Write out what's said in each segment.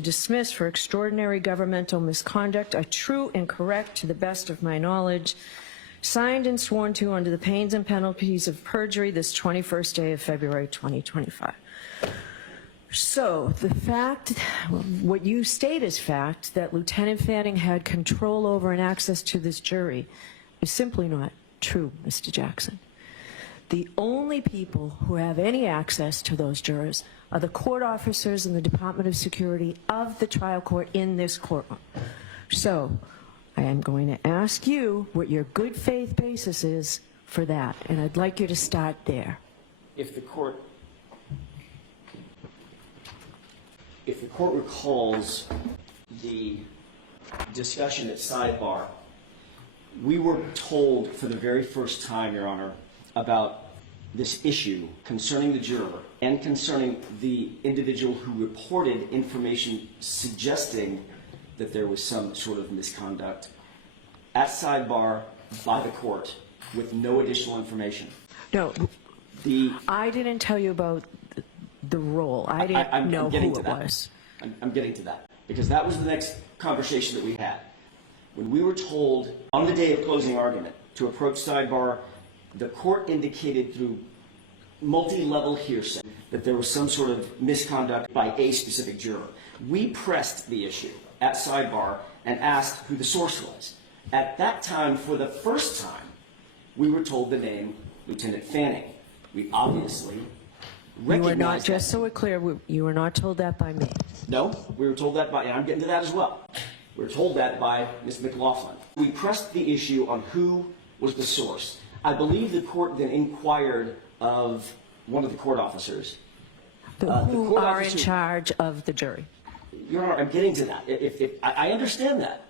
Dismissed for extraordinary governmental misconduct, are true and correct to the best of my knowledge, signed and sworn to under the pains and penalties of perjury this 21st day of February 2025. So the fact, what you state as fact, that Lieutenant Fanning had control over and access to this jury is simply not true, Mr. Jackson. The only people who have any access to those jurors are the court officers in the Department of Security of the trial court in this courtroom. So I am going to ask you what your good faith basis is for that, and I'd like you to start there. If the court recalls the discussion at sidebar, we were told for the very first time, Your Honor, about this issue concerning the juror and concerning the individual who reported information suggesting that there was some sort of misconduct at sidebar by the court with no additional information. No, I didn't tell you about the role. I didn't know who it was. I'm getting to that because that was the next conversation that we had. When we were told on the day of closing argument to approach sidebar, the court indicated through multi-level hearsay that there was some sort of misconduct by a specific juror. We pressed the issue at sidebar and asked who the source was. At that time, for the first time, we were told the name Lieutenant Fanning. We obviously recognized. You were not, just so we're clear, you were not told that by me. No, we were told that by, and I'm getting to that as well. We were told that by Ms. McLaughlin. We pressed the issue on who was the source. I believe the court then inquired of one of the court officers. Who are in charge of the jury? Your Honor, I'm getting to that. I understand that.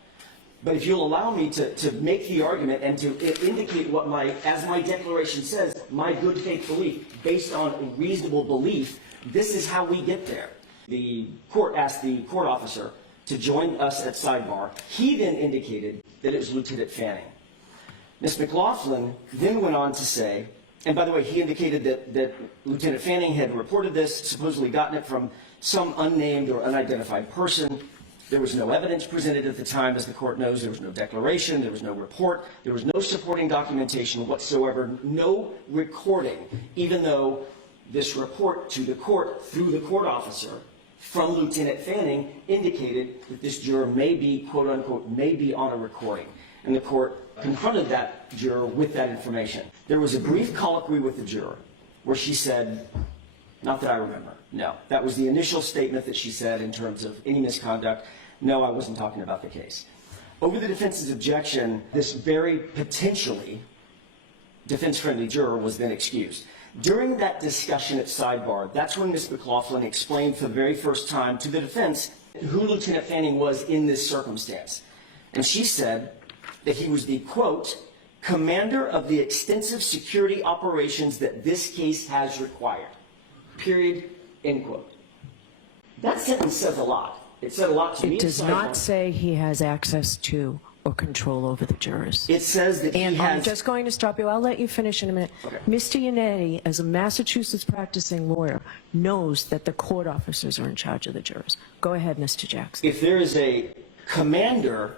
But if you'll allow me to make the argument and to indicate what as my declaration says, my good faith belief, based on reasonable belief, this is how we get there. The court asked the court officer to join us at sidebar. He then indicated that it was Lieutenant Fanning. Ms. McLaughlin then went on to say, and by the way, he indicated that Lieutenant Fanning had reported this, supposedly gotten it from some unnamed or unidentified person. There was no evidence presented at the time, as the court knows. There was no declaration, there was no report, there was no supporting documentation whatsoever, no recording, even though this report to the court through the court officer from Lieutenant Fanning indicated that this juror may be, quote unquote, may be on a recording. And the court confronted that juror with that information. There was a brief colloquy with the juror where she said, not that I remember, no. That was the initial statement that she said in terms of any misconduct. No, I wasn't talking about the case. Over the defense's objection, this very potentially defense-friendly juror was then excused. During that discussion at sidebar, that's when Ms. McLaughlin explained for the very first time to the defense who Lieutenant Fanning was in this circumstance. And she said that he was the, quote, commander of the extensive security operations that this case has required. Period, end quote. That sentence says a lot. It said a lot to me. It does not say he has access to or control over the jurors. It says that he has... I'm just going to stop you. I'll let you finish in a minute. Okay. Mr. Yannetti, as a Massachusetts practicing lawyer, knows that the court officers are in charge of the jurors. Go ahead, Mr. Jackson. If there is a commander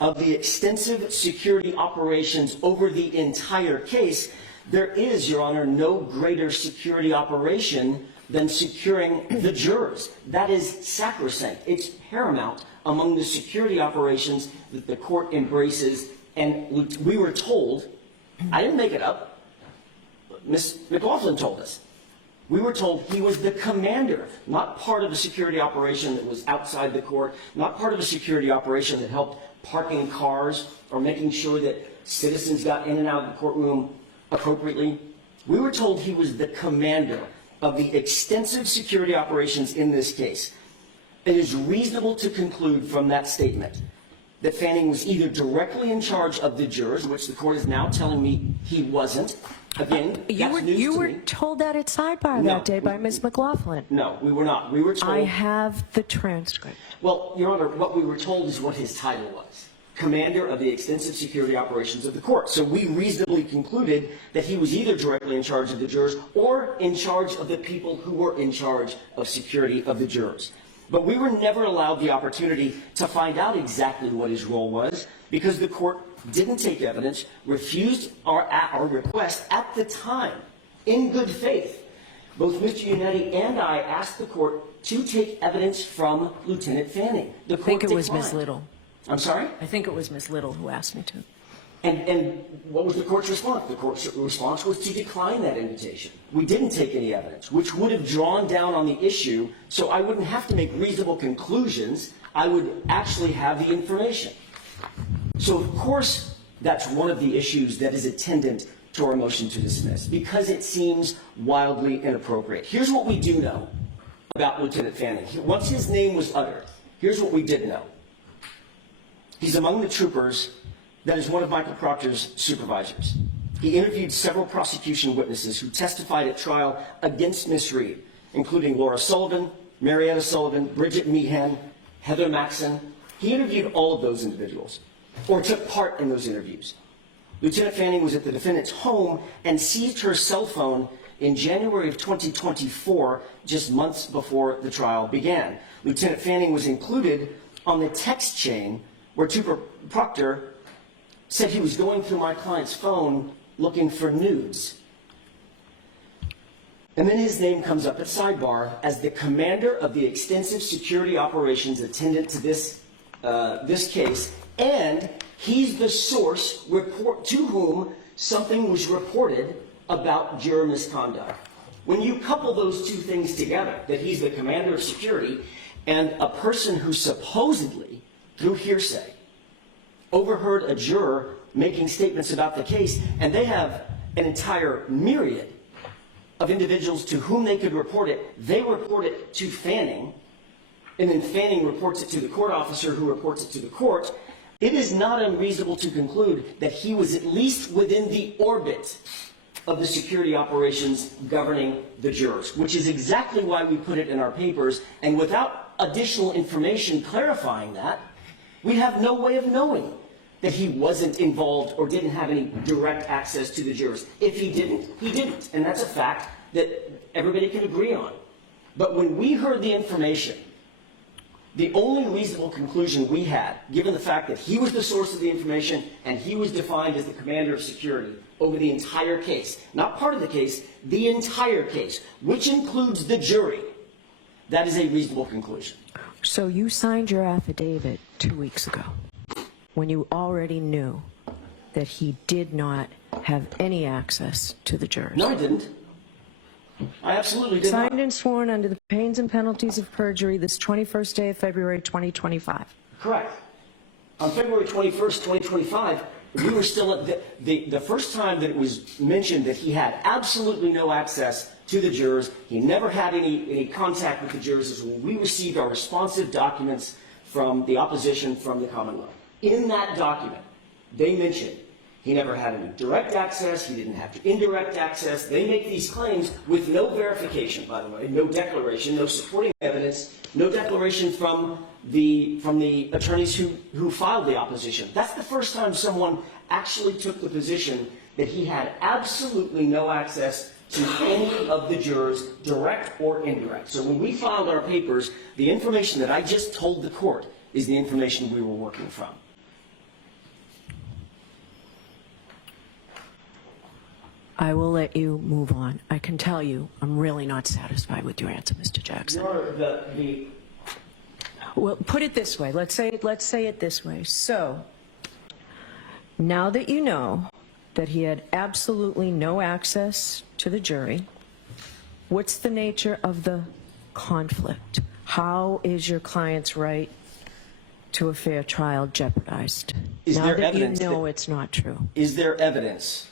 of the extensive security operations over the entire case, there is, Your Honor, no greater security operation than securing the jurors. That is sacrosanct. It's paramount among the security operations that the court embraces. And we were told, I didn't make it up, Ms. McLaughlin told us, we were told he was the commander, not part of a security operation that was outside the court, not part of a security operation that helped parking cars or making sure that citizens got in and out of the courtroom appropriately. We were told he was the commander of the extensive security operations in this case. It is reasonable to conclude from that statement that Fanning was either directly in charge of the jurors, which the court is now telling me he wasn't. Again, that's news to me. You were told that at sidebar that day by Ms. McLaughlin. No, we were not. We were told... I have the transcript. Well, Your Honor, what we were told is what his title was. Commander of the extensive security operations of the court. So we reasonably concluded that he was either directly in charge of the jurors or in charge of the people who were in charge of security of the jurors. But we were never allowed the opportunity to find out exactly what his role was because the court didn't take evidence, refused our request at the time, in good faith. Both Mr. Unetti and I asked the court to take evidence from Lieutenant Fanning. The court I think it was declined. Ms. Little. I'm sorry? I think it was Ms. Little who asked me to. And what was the court's response? The court's response was to decline that invitation. We didn't take any evidence, which would have drawn down on the issue, so I wouldn't have to make reasonable conclusions. I would actually have the information. So, of course, that's one of the issues that is attendant to our motion to dismiss, because it seems wildly inappropriate. Here's what we do know about Lieutenant Fanning. Once his name was uttered, here's what we did know. He's among the troopers that is one of Michael Proctor's supervisors. He interviewed several prosecution witnesses who testified at trial against Miss Reed, including Laura Sullivan, Marietta Sullivan, Bridget Meehan, Heather Maxson. He interviewed all of those individuals, or took part in those interviews. Lieutenant Fanning was at the defendant's home and seized her cell phone in January of 2024, just months before the trial began. Lieutenant Fanning was included on the text chain where Trooper Proctor said he was going through my client's phone looking for nudes. And then his name comes up at sidebar as the commander of the extensive security operations attendant to this case, and he's the source to whom something was reported about juror misconduct. When you couple those two things together, that he's the commander of security and a person who supposedly, through hearsay, overheard a juror making statements about the case, and they have an entire myriad of individuals to whom they could report it. They report it to Fanning, and then Fanning reports it to the court officer who reports it to the court. It is not unreasonable to conclude that he was at least within the orbit of the security operations governing the jurors, which is exactly why we put it in our papers. And without additional information clarifying that, we have no way of knowing that he wasn't involved or didn't have any direct access to the jurors. If he didn't, he didn't. And that's a fact that everybody can agree on. But when we heard the information, the only reasonable conclusion we had, given the fact that he was the source of the information and he was defined as the commander of security over the entire case, not part of the case, the entire case, which includes the jury, that is a reasonable conclusion. So you signed your affidavit 2 weeks ago when you already knew that he did not have any access to the jurors. No, I didn't. I absolutely did not. Signed and sworn under the pains and penalties of perjury this 21st day of February 2025. Correct. On February 21st, 2025, we were still at the first time that it was mentioned that he had absolutely no access to the jurors. He never had any contact with the jurors is when we received our responsive documents from the opposition from the Commonwealth. In that document, they mentioned he never had any direct access, he didn't have indirect access. They make these claims with no verification, by the way, no declaration, no supporting evidence, no declaration from the attorneys who filed the opposition. That's the first time someone actually took the position that he had absolutely no access to any of the jurors, direct or indirect. So when we filed our papers, the information that I just told the court is the information we were working from. I will let you move on. I can tell you, I'm really not satisfied with your answer, Mr. Jackson. Well, put it this way. Let's say it this way. So, now that you know that he had absolutely no access to the jury, what's the nature of the conflict? How is your client's right to a fair trial jeopardized? Now that you know it's not true. Is there evidence?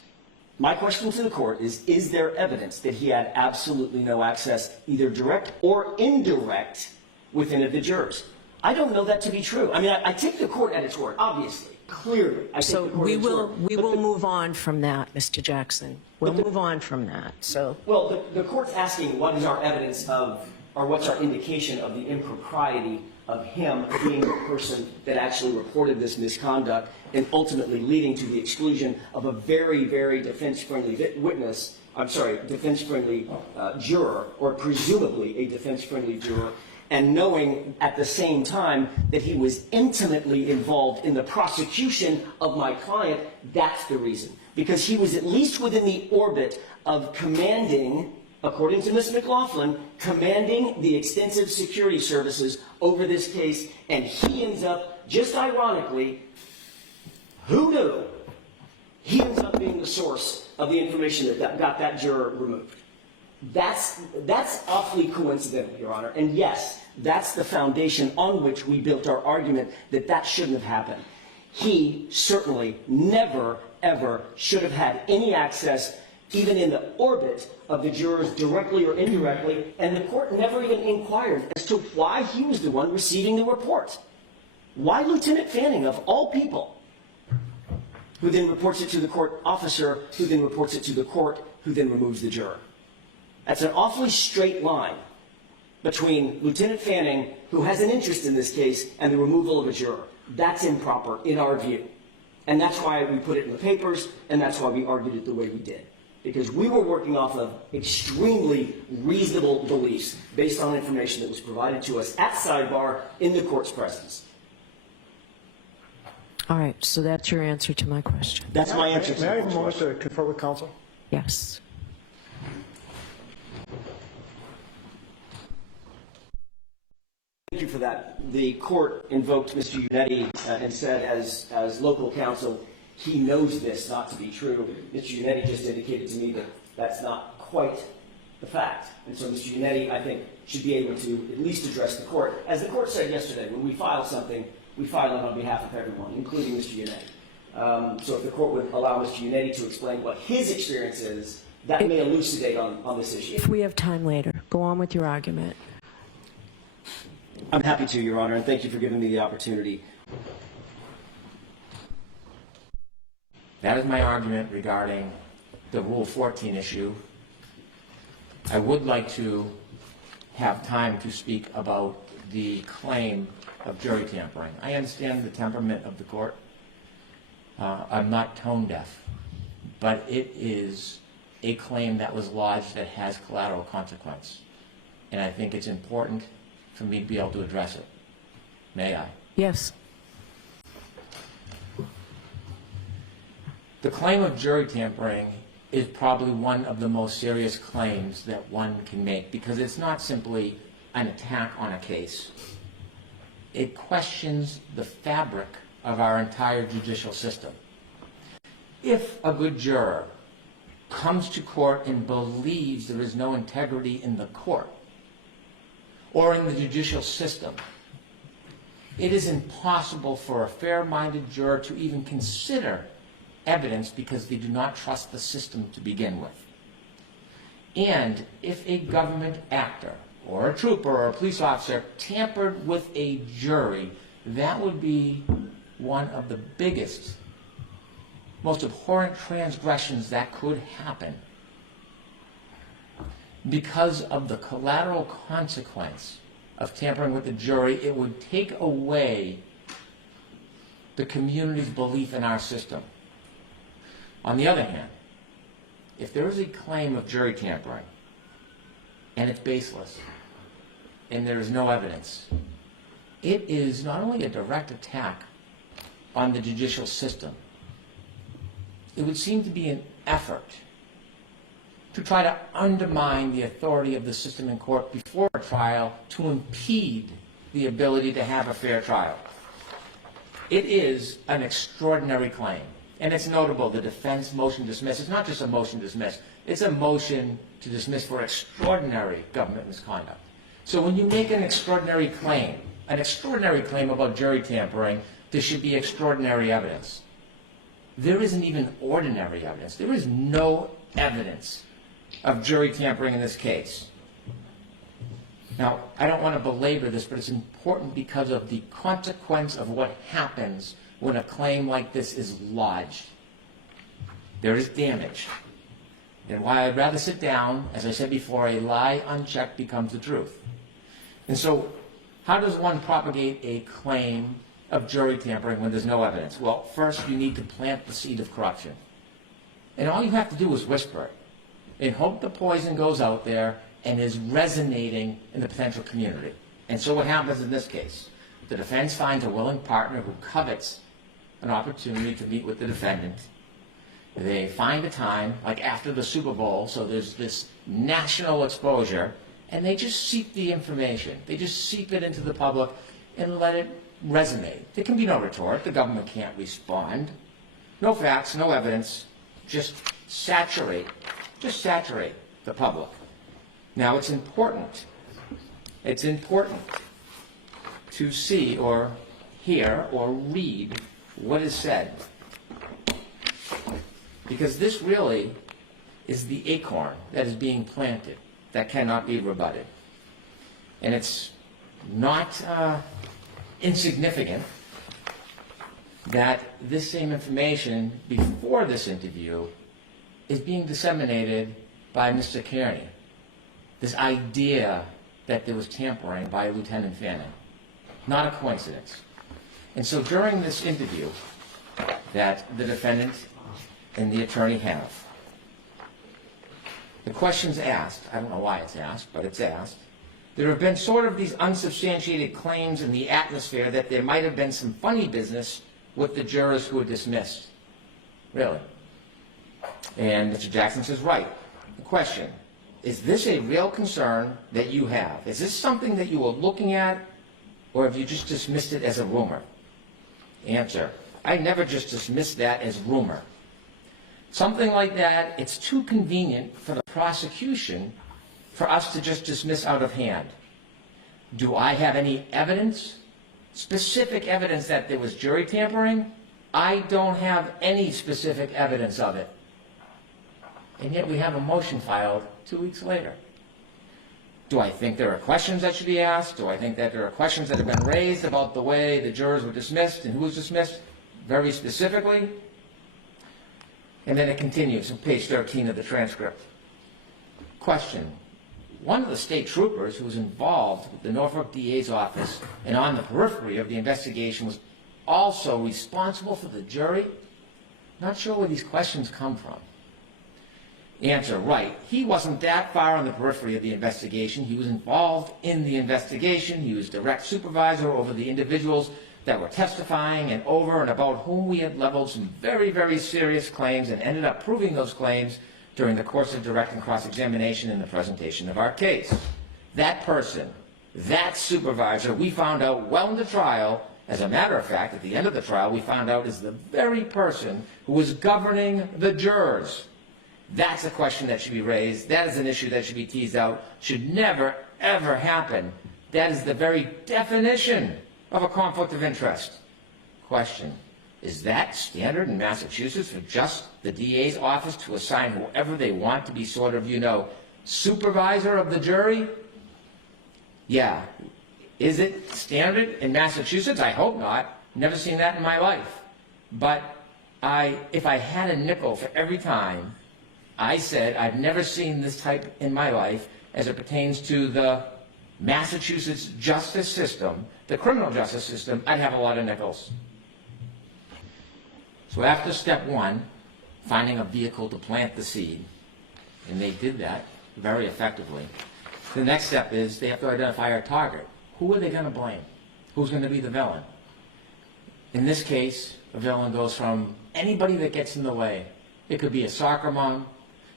My question to the court is there evidence that he had absolutely no access, either direct or indirect, with any of the jurors? I don't know that to be true. I mean, I take the court at its word, obviously, clearly. So we will move on from that, Mr. Jackson. We'll move on from that. So. Well, the court's asking what is our evidence of, or what's our indication of the impropriety of him being the person that actually reported this misconduct and ultimately leading to the exclusion of a very, very defense-friendly defense-friendly juror, or presumably a defense-friendly juror. and knowing at the same time that he was intimately involved in the prosecution of my client, that's the reason. Because he was at least within the orbit of commanding, according to Ms. McLaughlin, commanding the extensive security services over this case, and he ends up, just ironically, who knew? He ends up being the source of the information that got that juror removed. That's awfully coincidental, Your Honor. And yes, that's the foundation on which we built our argument that that shouldn't have happened. He certainly never, ever should have had any access, even in the orbit of the jurors, directly or indirectly, and the court never even inquired as to why he was the one receiving the report. Why Lieutenant Fanning, of all people, who then reports it to the court officer, who then reports it to the court, who then removes the juror. That's an awfully straight line between Lieutenant Fanning, who has an interest in this case, and the removal of a juror. That's improper in our view. And that's why we put it in the papers, and that's why we argued it the way we did. Because we were working off of extremely reasonable beliefs based on information that was provided to us at sidebar in the court's presence. All right, so that's your answer to my question. That's my answer to May I the have a court's moment question. to confer with counsel? Yes. Thank you for that. The court invoked Mr. Unetti and said, as local counsel, he knows this not to be true. Mr. Unetti just indicated to me that that's not quite the fact. And so Mr. Unetti, I think, should be able to at least address the court. As the court said yesterday, when we file something, we file it on behalf of everyone, including Mr. Unetti. So if the court would allow Mr. Unetti to explain what his experience is, that may elucidate on this issue. If we have time later, go on with your argument. I'm happy to, Your Honor, and thank you for giving me the opportunity. That is my argument regarding the Rule 14 issue. I would like to have time to speak about the claim of jury tampering. I understand the temperament of the court. I'm not tone deaf, but it is a claim that was lodged that has collateral consequence. And I think it's important for me to be able to address it. May I? Yes. The claim of jury tampering is probably one of the most serious claims that one can make, because it's not simply an attack on a case. It questions the fabric of our entire judicial system. If a good juror comes to court and believes there is no integrity in the court or in the judicial system, it is impossible for a fair-minded juror to even consider evidence because they do not trust the system to begin with. And if a government actor or a trooper or a police officer tampered with a jury, that would be one of the biggest, most abhorrent transgressions that could happen, because of the collateral consequence of tampering with the jury. It would take away the community's belief in our system. On the other hand, if there is a claim of jury tampering and it's baseless and there is no evidence, it is not only a direct attack on the judicial system, it would seem to be an effort to try to undermine the authority of the system in court before a trial to impede the ability to have a fair trial. It is an extraordinary claim. And it's notable, the defense motion to dismiss, it's not just a motion to dismiss, it's a motion to dismiss for extraordinary government misconduct. So when you make an extraordinary claim about jury tampering, there should be extraordinary evidence. There isn't even ordinary evidence. There is no evidence of jury tampering in this case. Now, I don't want to belabor this, but it's important because of the consequence of what happens when a claim like this is lodged. There is damage. And why I'd rather sit down, as I said before, a lie unchecked becomes the truth. And so, how does one propagate a claim of jury tampering when there's no evidence? Well, first you need to plant the seed of corruption. And all you have to do is whisper it, and hope the poison goes out there and is resonating in the potential community. And so what happens in this case? The defense finds a willing partner who covets an opportunity to meet with the defendant. They find a time, like after the Super Bowl, so there's this national exposure, and they just seep the information. They just seep it into the public and let it resonate. There can be no retort. The government can't respond. No facts, no evidence. Just saturate the public. Now, it's important to see or hear or read what is said, because this really is the acorn that is being planted that cannot be rebutted. And it's not insignificant that this same information before this interview is being disseminated by Mr. Kearney. This idea that there was tampering by Lieutenant Fanning. Not a coincidence. And so during this interview that the defendant and the attorney have, the question's asked, I don't know why it's asked, but it's asked, there have been sort of these unsubstantiated claims in the atmosphere that there might have been some funny business with the jurors who were dismissed. Really? And Mr. Jackson says, right. The question, is this a real concern that you have? Is this something that you were looking at, or have you just dismissed it as a rumor? Answer, I never just dismissed that as rumor. Something like that, it's too convenient for the prosecution for us to just dismiss out of hand. Do I have any evidence, specific evidence that there was jury tampering? I don't have any specific evidence of it. And yet we have a motion filed 2 weeks later. Do I think there are questions that should be asked? Do I think that there are questions that have been raised about the way the jurors were dismissed and who was dismissed very specifically? And then it continues on page 13 of the transcript. Question. One of the state troopers who was involved with the Norfolk DA's office and on the periphery of the investigation was also responsible for the jury? Not sure where these questions come from. Answer, right. He wasn't that far on the periphery of the investigation. He was involved in the investigation. He was direct supervisor over the individuals that were testifying and over and about whom we had leveled some very, very serious claims and ended up proving those claims during the course of direct and cross-examination in the presentation of our case. That person, that supervisor, we found out well into trial. As a matter of fact, at the end of the trial, we found out is the very person who was governing the jurors. That's a question that should be raised. That is an issue that should be teased out. Should never, ever happen. That is the very definition of a conflict of interest. Question, is that standard in Massachusetts for just the DA's office to assign whoever they want to be sort of, supervisor of the jury? Yeah. Is it standard in Massachusetts? I hope not. Never seen that in my life. But if I had a nickel for every time I said I've never seen this type in my life as it pertains to the Massachusetts justice system, the criminal justice system, I'd have a lot of nickels. So after step one, finding a vehicle to plant the seed, and they did that very effectively, the next step is they have to identify our target. Who are they going to blame? Who's going to be the villain? In this case, a villain goes from anybody that gets in the way. It could be a soccer mom.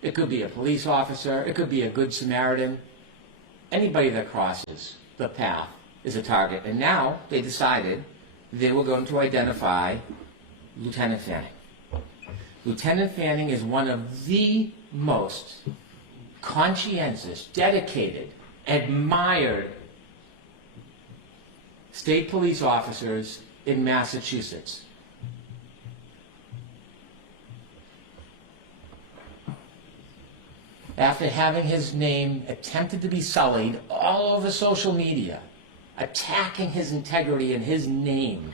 It could be a police officer. It could be a good Samaritan. Anybody that crosses the path is a target. And now they decided they were going to identify Lieutenant Fanning. Lieutenant Fanning is one of the most conscientious, dedicated, admired state police officers in Massachusetts. After having his name attempted to be sullied all over social media, attacking his integrity and his name,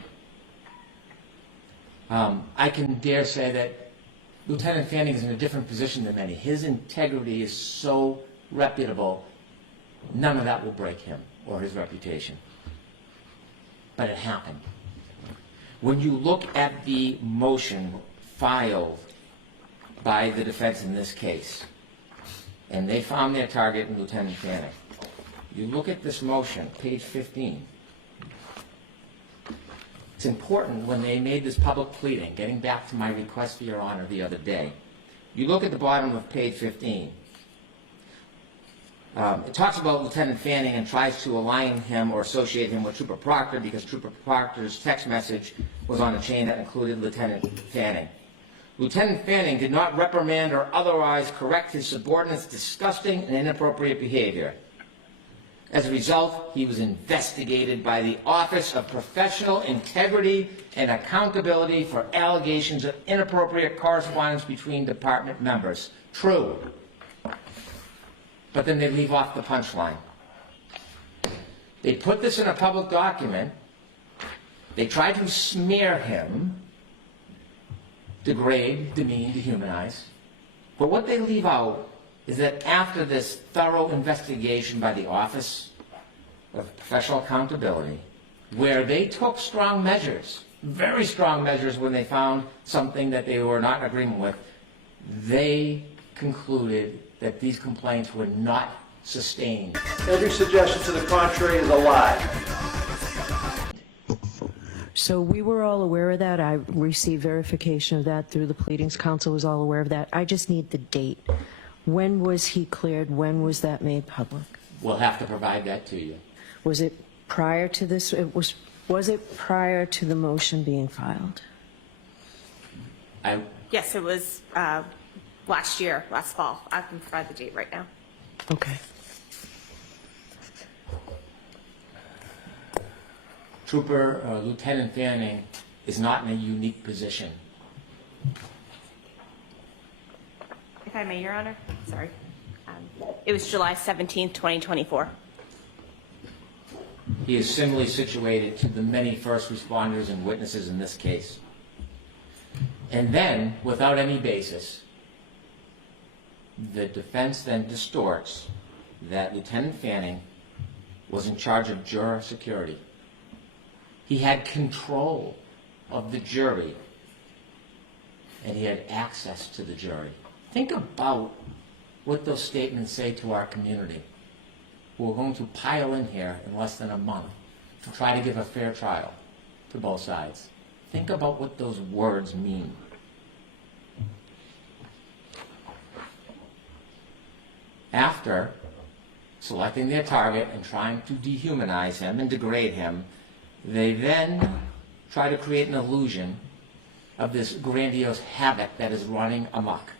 I can dare say that Lieutenant Fanning is in a different position than many. His integrity is so reputable, none of that will break him or his reputation. But it happened. When you look at the motion filed by the defense in this case, and they found their target in Lieutenant Fanning, you look at this motion, page 15. It's important when they made this public pleading, getting back to my request for your honor the other day. You look at the bottom of page 15. It talks about Lieutenant Fanning and tries to align him or associate him with Trooper Proctor because Trooper Proctor's text message was on a chain that included Lieutenant Fanning. Lieutenant Fanning did not reprimand or otherwise correct his subordinate's disgusting and inappropriate behavior. As a result, he was investigated by the Office of Professional Integrity and Accountability for allegations of inappropriate correspondence between department members. True. But then they leave off the punchline. They put this in a public document. They try to smear him, degrade, demean, dehumanize. But what they leave out is that after this thorough investigation by the Office of Professional Accountability, where they took strong measures, very strong measures when they found something that they were not in agreement with, they concluded that these complaints were not sustained. Every suggestion to the contrary is a lie. So we were all aware of that. I received verification of that through the Pleadings Council, was all aware of that. I just need the date. When was he cleared? When was that made public? We'll have to provide that to you. Was it prior to this? Was it prior to the motion being filed? Yes, it was last year, last fall. I can provide the date right now. Okay. Trooper Lieutenant Fanning is not in a unique position. If I may, Your Honor, sorry. It was July 17th, 2024. He is similarly situated to the many first responders and witnesses in this case. And then, without any basis, the defense then distorts that Lieutenant Fanning was in charge of juror security. He had control of the jury, and he had access to the jury. Think about what those statements say to our community, who are going to pile in here in less than a month to try to give a fair trial to both sides. Think about what those words mean. After selecting their target and trying to dehumanize him and degrade him, they then try to create an illusion of this grandiose havoc that is running amok.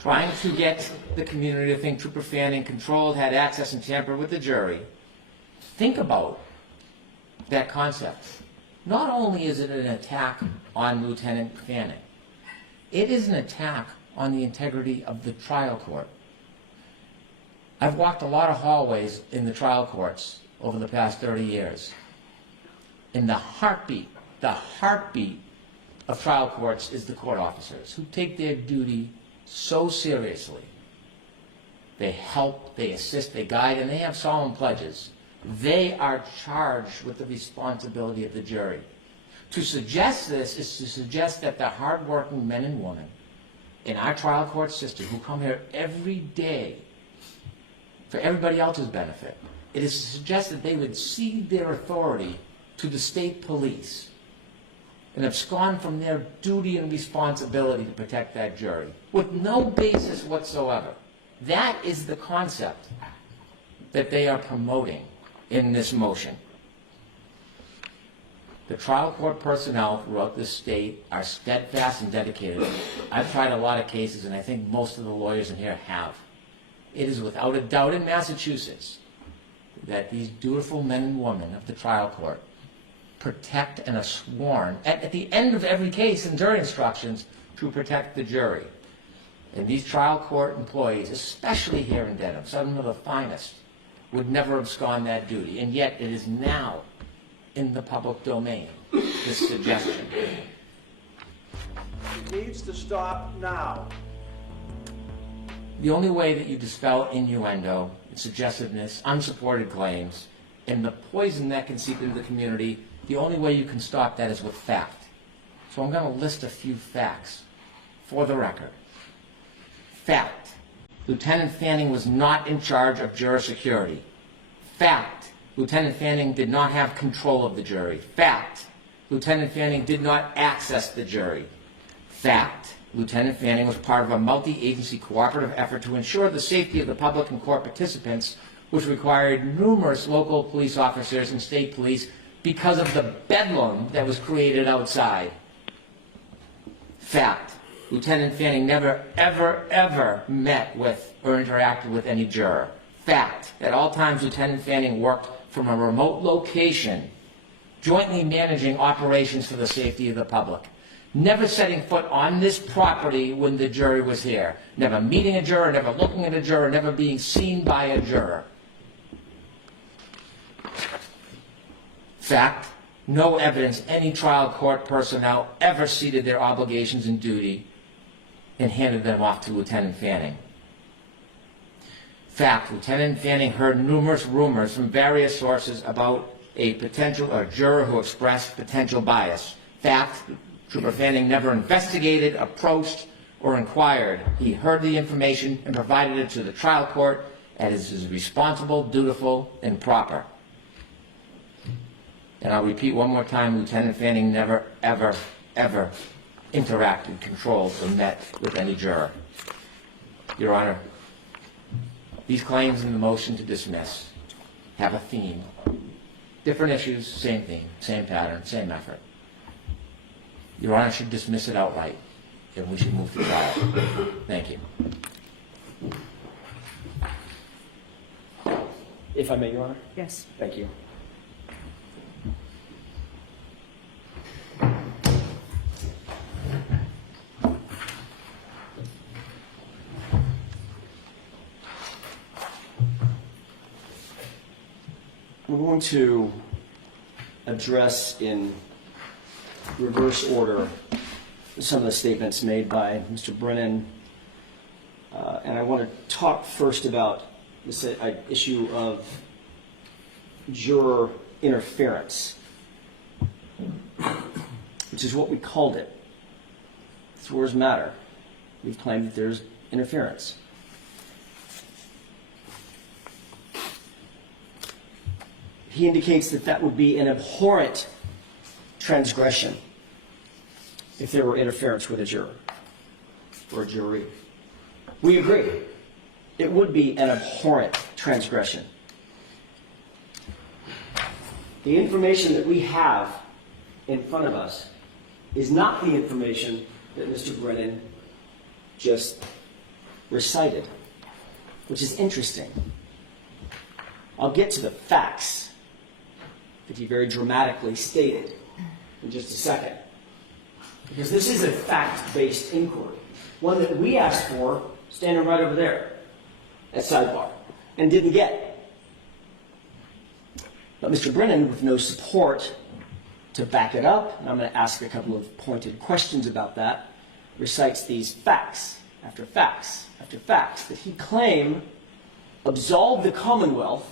Trying to get the community to think Trooper Fanning controlled, had access, and tampered with the jury. Think about that concept. Not only is it an attack on Lieutenant Fanning, it is an attack on the integrity of the trial court. I've walked a lot of hallways in the trial courts over the past 30 years. And the heartbeat of trial courts is the court officers who take their duty so seriously. They help, they assist, they guide, and they have solemn pledges. They are charged with the responsibility of the jury. To suggest this is to suggest that the hardworking men and women in our trial court system who come here every day for everybody else's benefit, it is to suggest that they would cede their authority to the state police and abscond from their duty and responsibility to protect that jury with no basis whatsoever. That is the concept that they are promoting in this motion. The trial court personnel throughout the state are steadfast and dedicated. I've tried a lot of cases, and I think most of the lawyers in here have. It is without a doubt in Massachusetts that these dutiful men and women of the trial court protect and are sworn at the end of every case in jury instructions to protect the jury. And these trial court employees, especially here in Dedham, some of the finest, would never abscond that duty. And yet it is now in the public domain, this suggestion. It needs to stop now. The only way that you dispel innuendo, suggestiveness, unsupported claims, and the poison that can seep into the community, the only way you can stop that is with fact. So I'm going to list a few facts for the record. Fact. Lieutenant Fanning was not in charge of juror security. Fact, Lieutenant Fanning did not have control of the jury. Fact, Lieutenant Fanning did not access the jury. Fact, Lieutenant Fanning was part of a multi-agency cooperative effort to ensure the safety of the public and court participants, which required numerous local police officers and state police because of the bedlam that was created outside. Fact, Lieutenant Fanning never, ever, ever met with or interacted with any juror. Fact, at all times Lieutenant Fanning worked from a remote location, jointly managing operations for the safety of the public. Never setting foot on this property when the jury was here. Never meeting a juror, never looking at a juror, never being seen by a juror. Fact, no evidence any trial court personnel ever ceded their obligations and duty and handed them off to Lieutenant Fanning. Fact, Lieutenant Fanning heard numerous rumors from various sources about a potential juror who expressed potential bias. Fact, Trooper Fanning never investigated, approached, or inquired. He heard the information and provided it to the trial court as is responsible, dutiful, and proper. And I'll repeat one more time, Lieutenant Fanning never, ever, ever interacted, controlled, or met with any juror. Your Honor, these claims in the motion to dismiss have a theme. Different issues, same theme, same pattern, same effort. Your Honor should dismiss it outright, and we should move to trial. Thank you. If I may, Your Honor? Yes. Thank you. We're going to address in reverse order some of the statements made by Mr. Brennan. And I want to talk first about this issue of juror interference, which is what we called it. These words matter. We've claimed that there's interference. He indicates that that would be an abhorrent transgression if there were interference with a juror or a jury. We agree. It would be an abhorrent transgression. The information that we have in front of us is not the information that Mr. Brennan just recited, which is interesting. I'll get to the facts that he very dramatically stated in just a second. Because this is a fact-based inquiry, one that we asked for standing right over there at sidebar and didn't get. But Mr. Brennan, with no support to back it up, and I'm going to ask a couple of pointed questions about that, recites these facts after facts after facts that he claimed absolved the Commonwealth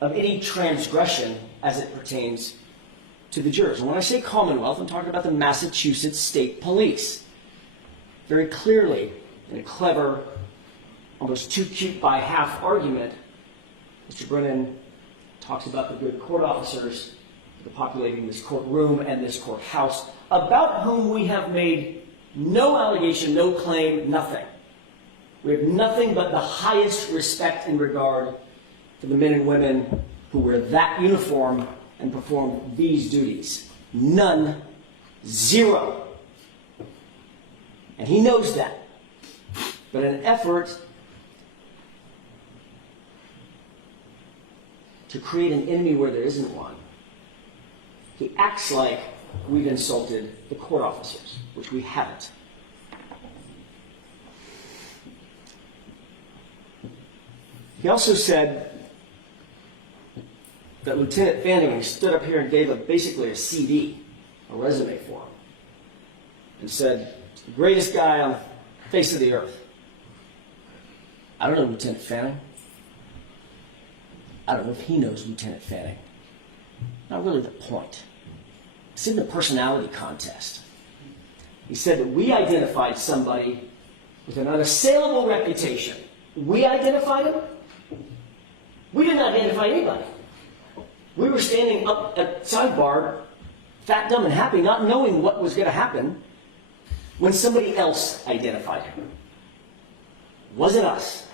of any transgression as it pertains to the jurors. And when I say Commonwealth, I'm talking about the Massachusetts State Police. Very clearly, in a clever, almost too cute by half argument, Mr. Brennan talks about the good court officers that are populating this courtroom and this courthouse, about whom we have made no allegation, no claim, nothing. We have nothing but the highest respect and regard for the men and women who wear that uniform and perform these duties. None, zero. And he knows that. But in an effort to create an enemy where there isn't one, he acts like we've insulted the court officers, which we haven't. He also said that Lieutenant Fanning stood up here and gave basically a CD, a resume for him, and said, the greatest guy on the face of the earth. I don't know Lieutenant Fanning. I don't know if he knows Lieutenant Fanning. Not really the point. It's in the personality contest. He said that we identified somebody with an unassailable reputation. We identified him. We didn't identify anybody. We were standing up at sidebar, fat, dumb, and happy, not knowing what was going to happen when somebody else identified him. It wasn't us.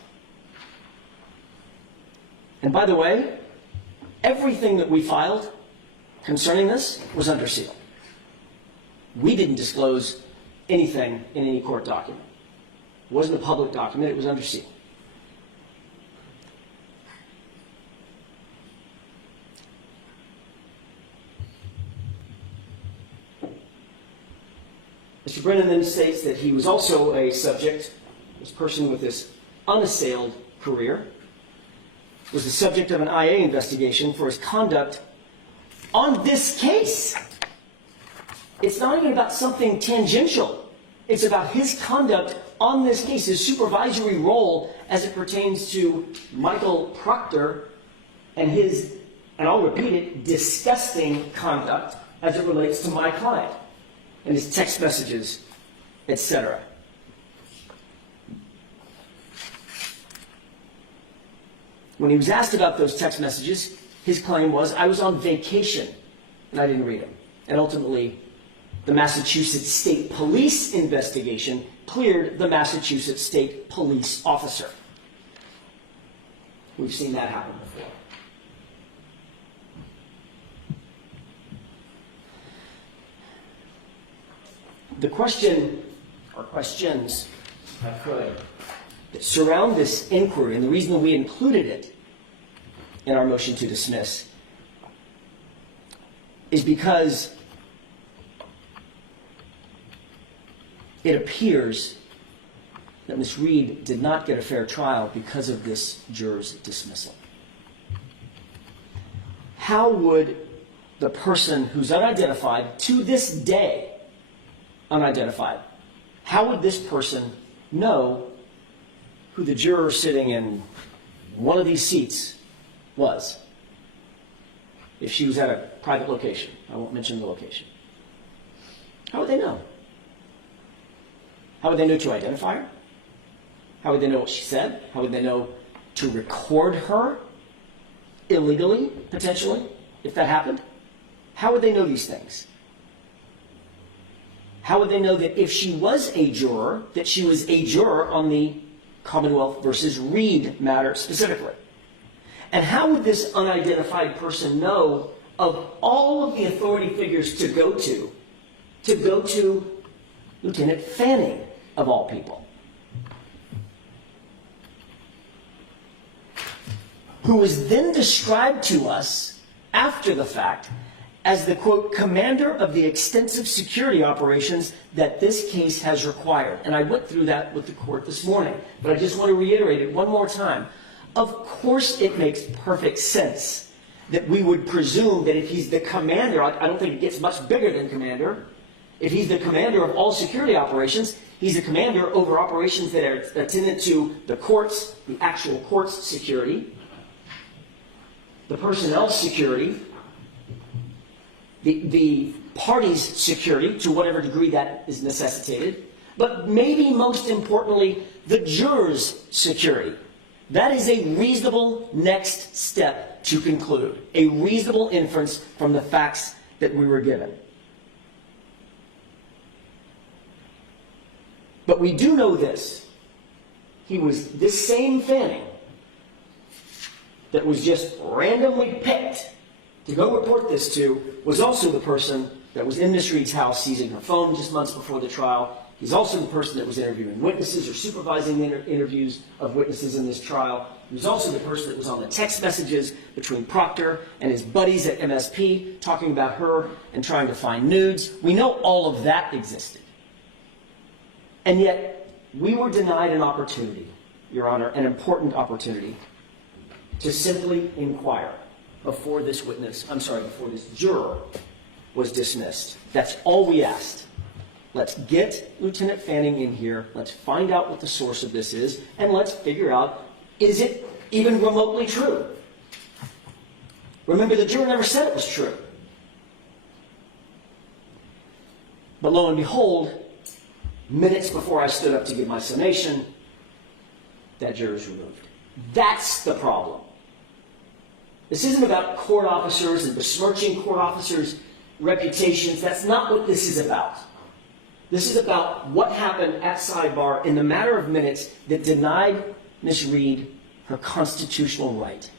And by the way, everything that we filed concerning this was under seal. We didn't disclose anything in any court document. It wasn't a public document, it was under seal. Mr. Brennan then states that he was also a subject, this person with this unassailed career, was the subject of an IA investigation for his conduct on this case. It's not even about something tangential. It's about his conduct on this case, his supervisory role as it pertains to Michael Proctor and his, and I'll repeat it, disgusting conduct as it relates to my client and his text messages, etc. When he was asked about those text messages, his claim was, I was on vacation and I didn't read them. And ultimately, the Massachusetts State Police investigation cleared the Massachusetts State Police officer. We've seen that happen before. The question, or questions, if I could, that surround this inquiry, and the reason that we included it in our motion to dismiss, is because it appears that Ms. Reed did not get a fair trial because of this juror's dismissal. How would the person who's unidentified, to this day, unidentified, how would this person know who the juror sitting in one of these seats was if she was at a private location? I won't mention the location. How would they know? How would they know to identify her? How would they know what she said? How would they know to record her illegally, potentially, if that happened? How would they know these things? How would they know that if she was a juror, that she was a juror on the Commonwealth versus Reed matter specifically? And how would this unidentified person know of all of the authority figures to go to Lieutenant Fanning, of all people, who was then described to us after the fact as the, quote, commander of the extensive security operations that this case has required. And I went through that with the court this morning, but I just want to reiterate it one more time. Of course it makes perfect sense that we would presume that if he's the commander, I don't think it gets much bigger than commander. If he's the commander of all security operations, he's a commander over operations that are attendant to the courts, the actual court's security, the personnel's security, the party's security, to whatever degree that is necessitated, but maybe most importantly, the juror's security. That is a reasonable next step to conclude, a reasonable inference from the facts that we were given. But we do know this. He was this same Fanning that was just randomly picked to go report this to, was also the person that was in Ms. Reed's house seizing her phone just months before the trial. He's also the person that was interviewing witnesses or supervising the interviews of witnesses in this trial. He was also the person that was on the text messages between Proctor and his buddies at MSP talking about her and trying to find nudes. We know all of that existed. And yet, we were denied an opportunity, Your Honor, an important opportunity, to simply inquire before this juror was dismissed. That's all we asked. Let's get Lieutenant Fanning in here, let's find out what the source of this is, and let's figure out, is it even remotely true? Remember, the juror never said it was true. But lo and behold, minutes before I stood up to give my summation, that juror is removed. That's the problem. This isn't about court officers and besmirching court officers' reputations. That's not what this is about. This is about what happened at sidebar in the matter of minutes that denied Ms. Reed her constitutional right.